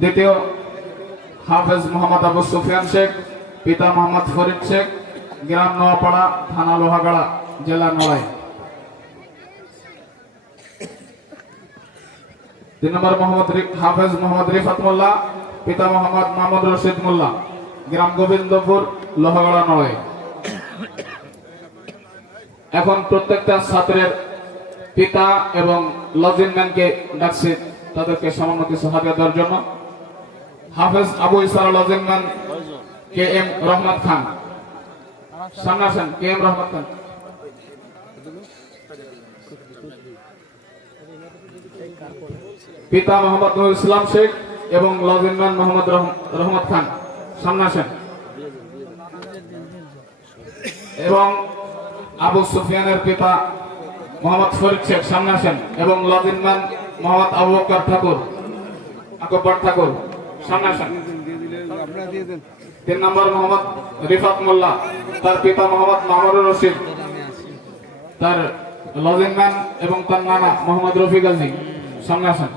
দ্বিতীয় হাফেজ মোহাম্মদ আবু সুফিয়ান শেখ, পিতা মোহাম্মদ ফরিদ শেখ, গ্রাম নোয়াপাড়া, থানা লোহাগাড়া, জেলা নড়াই। 3 নম্বর হাফেজ মোহাম্মদ রিফাত মোল্লা, পিতা মোহাম্মদ মাহমুদ রশিদ মোল্লা, গ্রাম গোবিন্দপুর, লোহাগাড়া, নড়াই। এখন প্রত্যেকটা ছাত্রের পিতা এবং লজিনম্যানকে ডাকছি তাদেরকে সামান্য কিছু হাতে দেওয়ার জন্য। হাফেজ আবু ইসার লজিনম্যান কে এম রহমত খান, সামনে আসেন। কে এম রহমত খান। পিতা মোহাম্মদ নুরুল ইসলাম শেখ এবং লজিনম্যান মোহাম্মদ রহমত খান, সামনে আসেন। এবং আবু সুফিয়ানের পিতা মোহাম্মদ ফরিদ শেখ, সামনে আসেন। এবং লজিনম্যান মোহাম্মদ আবু বকর ঠাকুর, আকবর ঠাকুর, সামনে আসেন। 3 নম্বর মোহাম্মদ রিফাত মোল্লা, তার পিতা মোহাম্মদ মাহমুদুর রশিদ, তার লজিনম্যান এবং তার নানা মোহাম্মদ রফি গাজী, সামনে আসেন।